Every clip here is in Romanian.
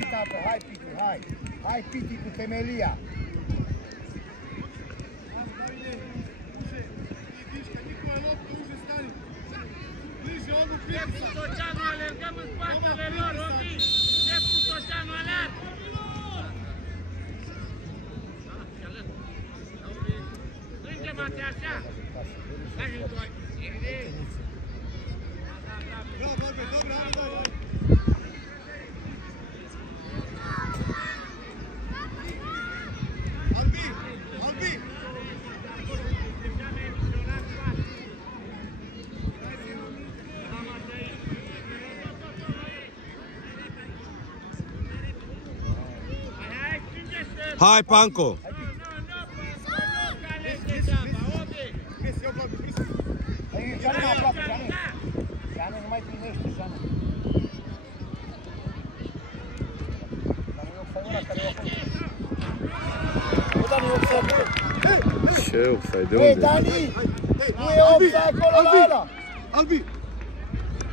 Piti, tată, hai, Piti, hai. Hai, Piti, cu temelia. Șef cu Soceanu, alergăm în spatele lor, Obi! Șef cu Soceanu, alerg! Strânge, Mate, așa! Hai, întoarce! Bravo, Albi, dobre, Albi! Albi, Albi! Hai, Panco! Janu mai aproape, Janu. Janu nu mai primește, Janu. Dar nu e offside ăla care e acolo. Nu, dar nu e offside. Ce offside? De unde? Ei, unde? Dani! Nu e offside acolo la ăla! Albi!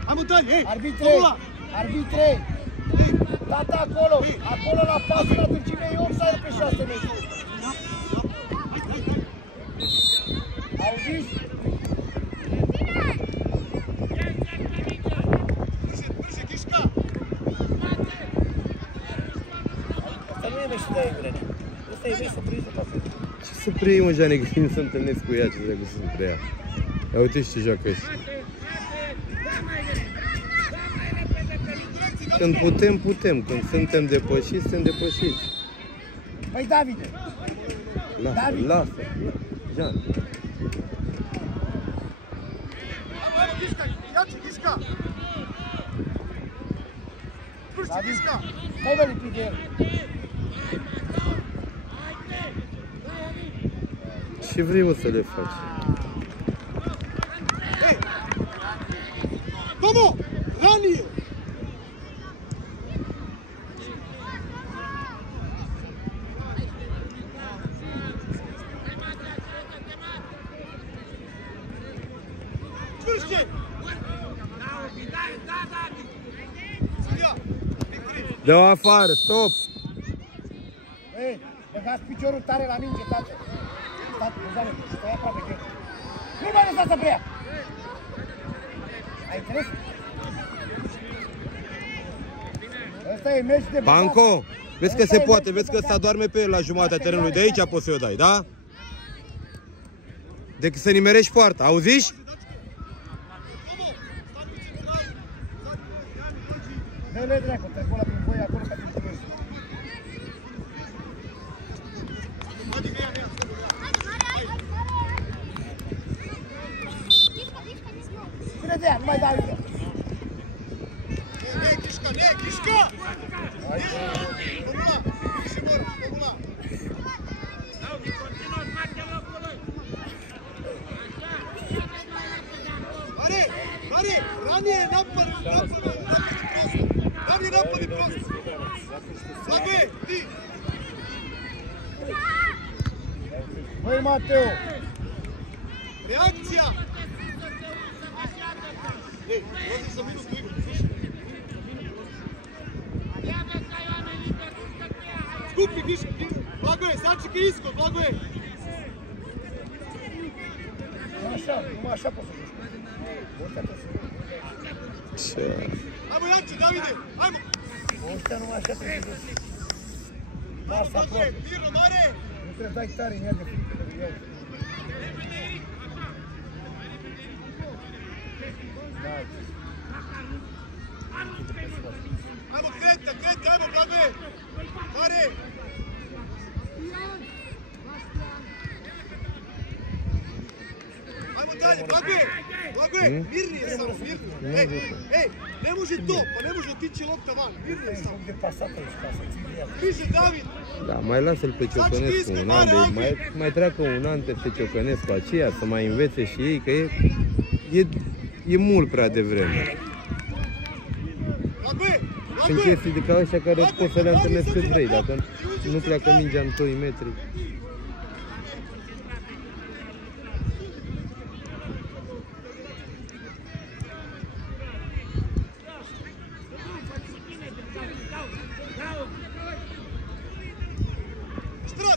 Hai mă, Dani, hei! Arbitre! Arbitre! Tata acolo! Acolo la pasul la adâncime e offside pe 6 metri. Auziți? Asta nu e mești de Ivrene. Asta e mești să prinzi să pasă. Ce să preiei, mă, Jane, că nu se întâlnesc cu ea, ce trebuie să se preia. Ia uite și ce joacă ăștia. Când putem, putem. Când suntem depășiți, suntem depășiți. Păi, Davide! Lasă, lasă. Jean. David, hai bă, lipi de el. Ce vrei, mă, să le faci? Tomo! Rani! Dă-o afară, stop! Ei, băgați piciorul tare la minge, tată. Stai aproape de el. Nu mai lăsați să preia! Ai înțeles? Ăsta e meci de băgat. Banco, vezi că se poate, vezi că ăsta doarme pe el la jumatea terenului. De aici poți să o dai, da? Decât să nimerești poarta, auziși? Dă-le dracu, trecu ăla prin voi acolo ca din tine. Ține de ea, nu mai dai eu. Ne, Ghișca, ne, Ghișca! Formula, și mor, formula. Mare, mare, Rani e napăr, Rani e napăr de prost. Slabă, ti! Băi, Mateo! Reacția! Ei, rozi să minut, Igor. Skupi, Ghișca, blagoje, sačekaj iskod, blagoje! Numai așa poți să duci. Ce? Hai mă, Ianci, Davide, hai mă! Ăștia numai așa trebuie să duci. Mare, blagoje, mirno, mare! Nu trebuie să dai tare în ea de frică de el. Hai mă, crete, hai mă, blagoje! Mare! Hai mă, Dani, blagoje! Blagoje, mirni je samo, mirni. Ej, ne može to, pa ne može otići lopta van, mirni je samo. De pasată aici, ca să ții de el. Bliže, David! Da, mai lasă-l pe Ciocănescu un an, mai treacă un an pe Ciocănescu aceea, să mai învețe și ei, că e mult prea devreme. Sunt chestii de ca ăștia care poți să le întâlnesc cât vrei, dacă nu pleacă mingea în 2 metri.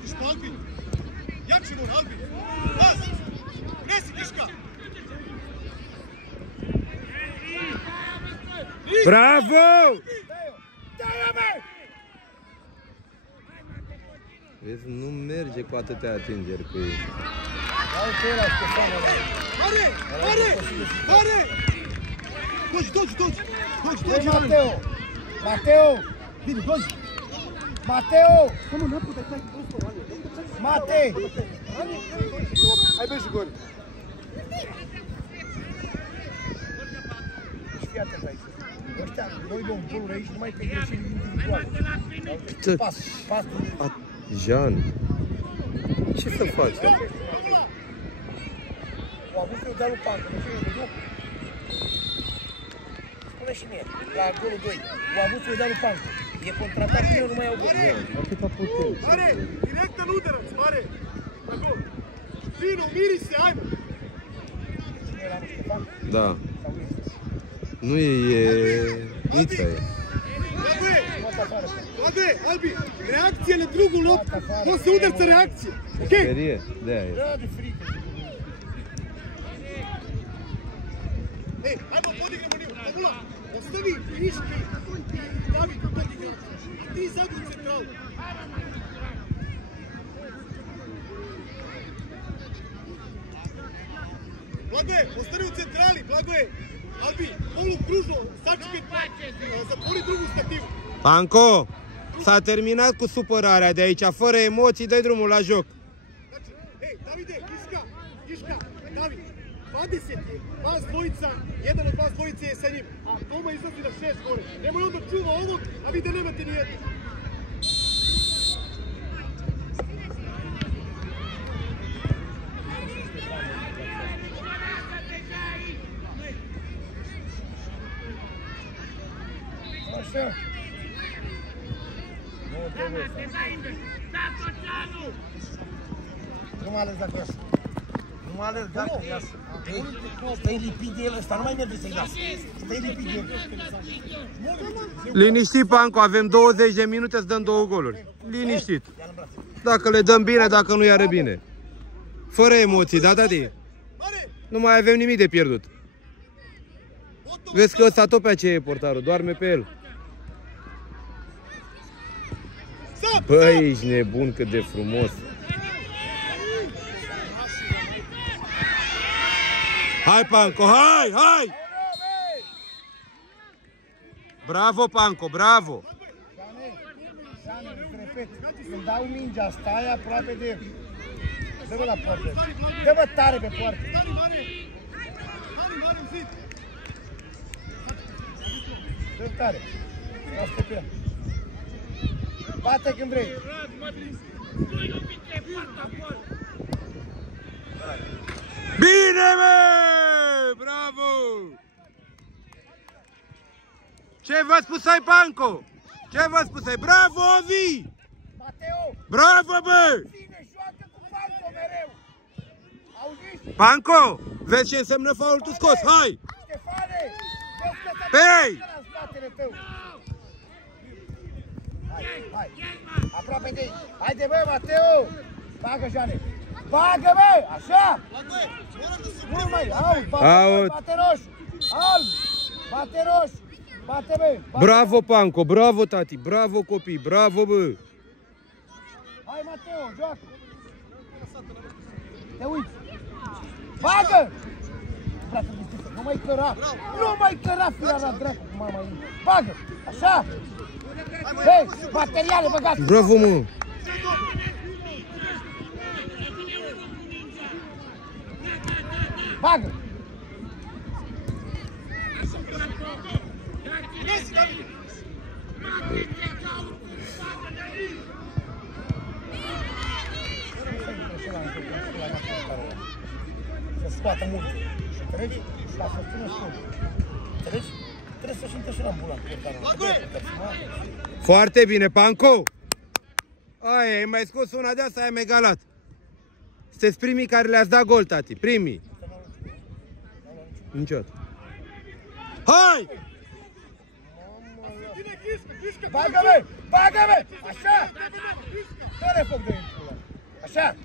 radiš po Albin? Jači von, Albin. Pas! Nesi, Kiška! Bravo! Dă-i-o, băi! Vezi, nu merge cu atâtea atingeri cu ei. Ia-uite ăla, Ștefan, ăla. Mare! Mare! Mare! Dođi! Băi, Mateo! Mateo! Vidi, dođi! Mateo! Samo naputaj taj prostor, Anje. Mate! Hai beži gore. Fii atent aici. Ăștia, noi luăm goluri aici numai pe greșeli individuale. Pas. Jean, ce să faci? O avut eu de-a lui Pancă, nu știu eu, spune și mie, la golul 2, o avut eu de-a lui Pancă. E contratat, eu nu mai au gol. Atâta putere. Mare! Direktan udarac, Mare! Na gol. Fino, miri se, ajmo! Cine era, Ștefan? Da. Sau Iță? Nu e Ița e. Blagoje, Albi, reakcije na drugu loptu, posle udarca reakcije. Okej? Sperie, de-aia e. Da, de frică. Ej, ajmo podignemo nivo, Tabula, ostavi Viški i David u tog igrača. A ti sad u centralu. Blagoje, ostani u centrali, Blagoje. Albi, polu kružno, sačekaj, zatvori drugu stativu. Panco, s-a terminat cu supărarea de aici, fără emoții, dă-i drumul la joc. Znači, ej, Davide, Kiška, David, 20 je, vas dvojica, jedan od vas dvojice je sa njim, a Toma izlazi na 6 gore. Nemoj onda čuva ovog, a vi da nemate ni jedno. Așa. Nu trebuie să... Nu mă ales dacă așa. Nu mă ales dacă e așa. Stai lipit de el ăsta, nu mai merge să-i las. Stai lipit de el. Liniștit, Panco, avem 20 de minute să dăm 2 goluri. Liniștit. Dacă le dăm bine, dacă nu iară bine. Fără emoții, da, tati? Nu mai avem nimic de pierdut. Vezi că ăsta tot pe aceea e portarul, doarme pe el. Băi, ești nebun, cât de frumos. Hai, Panco, hai! Bravo, Panco, bravo! Jane, îți repet, când dau mingea, stai aproape de el. Dă-mă la poartă. Dă-mă tare pe poartă. Dă-mi tare. Lasă pe ea. Bate când vrei. Bine, bă! Bravo! Ce v-a spus ai, Panco? Ce v-a spus ai? Bravo, Ovi! Mateo! Bravo, bă! Bine, joacă cu Panco mereu! Auziți? Panco, vezi ce înseamnă faul tu scos, hai! Ștefane! Vezi că Pe ei! la spatele tău! Hai! Aproape de ei! Haide, bă, Mateo! Bagă, Jane! Bagă, bă! Așa! Nu mai! Aud! Bate roșu! Alb! Bate roșu! Bate, bă! Bravo, Panco, bravo, tati, bravo, copii, bravo, bă! Hai, Mateo, joacă! Te uiți! Bagă! Nu mai căra! Nu mai căra, fila la dracu cu mama ei! Bagă! Așa! Hei, materiale băgați! Bravo, mă! Bagă! Să scoată mult. Înțelegi? Ca să țină scurt. Înțelegi? Trebuie să-și intre și la ambulant. Foarte bine, Panco! Aia, ai mai scos una de asta, ai mai egalat. Sunteți primii care le-ați dat gol, tati, primii. Niciodată. Hai! Bagă-me! Bagă-me! Așa! Dă-le foc de el. Așa.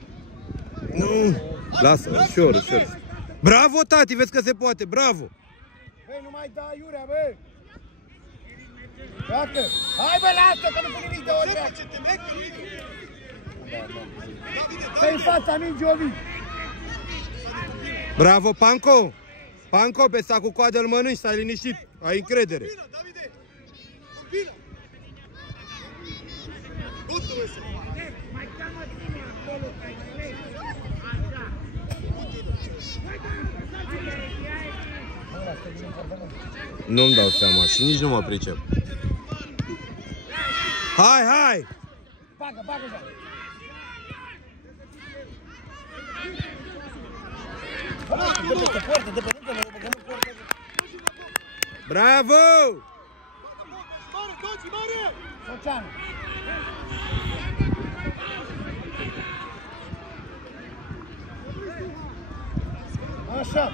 Nu. Lasă, ușor, ușor. Bravo, tati, vezi că se poate, bravo. Băi, nu mai da iurea, bă. Dacă. Hai, bă, lasă, că nu pune nimic de ori. Stai în fața mingii, Ovi. Bravo, Panco. Panco, pe sacul coadă îl mănânci, stai liniștit. Ai încredere. Davide! Combina! Gotovo je se! Mai cheamă tine acolo, că ai înțeles. Așa. Nu-mi dau seama și nici nu mă pricep. Hai, hai! Bagă, bagă, bagă. Bravo! Mare, dođi, Mare! Soceanu. Așa.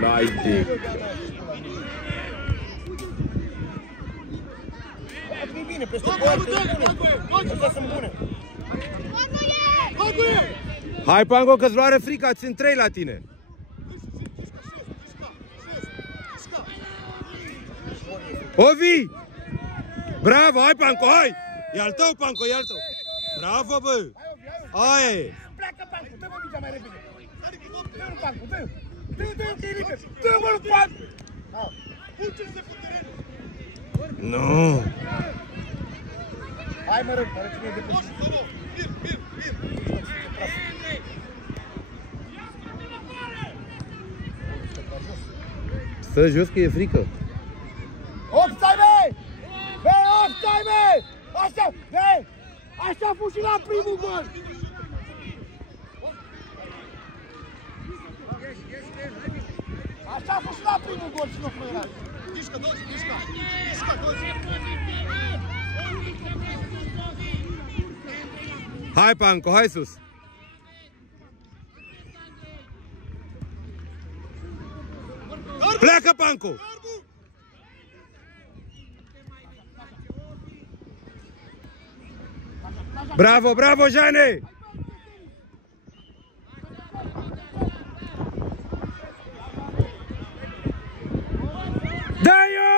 N-ai timp. Fac bine, peste poartă, ăștia sunt bune. Hai, Pango, că-ți luare frica, țin 3 la tine. Ovi! Bravo, hai, Panco, hai! E al tău, Panco, e al tău. Bravo, bă! Hai! Pleacă, Pancu, dă-mă mingea mai repede. Dă-l, Pancu, dă-l. Dă-l, că e liber. Dă-mă, Pancu! Nu! Hai, mă rog, mă rog, cine e de pe Stă jos că e frică. Offside, băi! Băi, offside, băi! Așa, băi! Așa a fost și la primul gol! Așa a fost și la primul gol și nu fluierat. Mișcă, dođi, mișcă! Mișcă, dođi! Hai, Panco, hai sus! Pleacă, Panco! Bravo, bravo, Jane! Dai-o!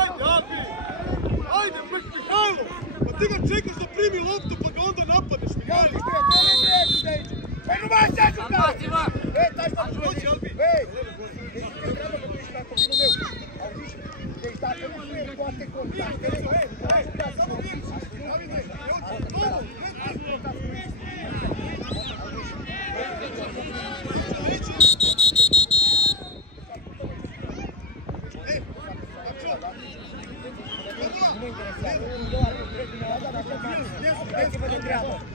Ajde, Albi! Ajde, Mihajlo! Pa ti ga čekaš da primi loptu pa ga onda napadeš, Mihajlo! Păi nu mai așa jucare! Băi, taci mă, Dođi, Albi! băi! Deci ce treabă că tu ești la copilul meu? Auziți? Deci dacă nu fluie toate contactele, nu ai jucat să mă opriți.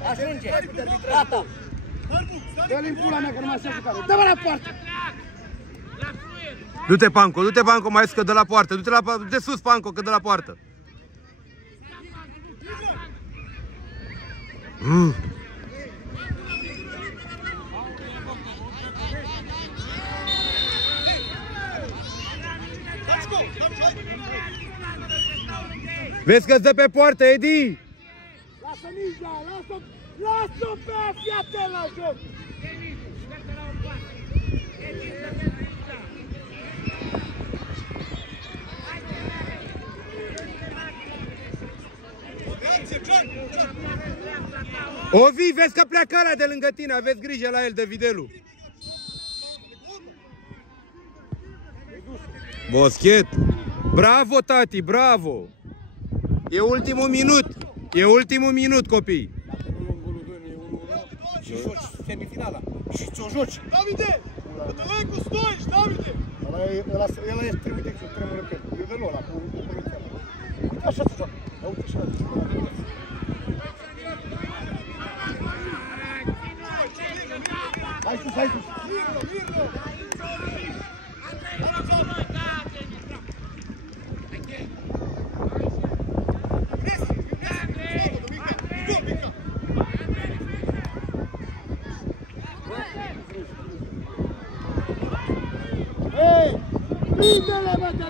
Ajunge! Gata! Dă-l în pula mea că nu mai așa jucare! Dă-mă la poartă! Du-te, Panco, du-te, Panco, mai că de la poartă. Du-te sus, Panco, că de la poartă. Vezi că-ți dă pe poartă, Edi! Lasă mingea, lasă-o pe aia, fii atent la joc! Ovi, vezi că pleacă ăla de lângă tine, aveți grijă la el, de Videlu. Boschet! Bravo, tati, bravo! E ultimul minut! E ultimul minut, copii! și joci semifinala. Și ți-o joci. Davide! Daleko stojiš, Davide! Ăla e trimite și tremură pe el. E de ăla, cu poliția. Uite așa se joacă. Uite așa. Hai sus, hai sus. Mirno, mirno! Hei! Prinde-le, bă, te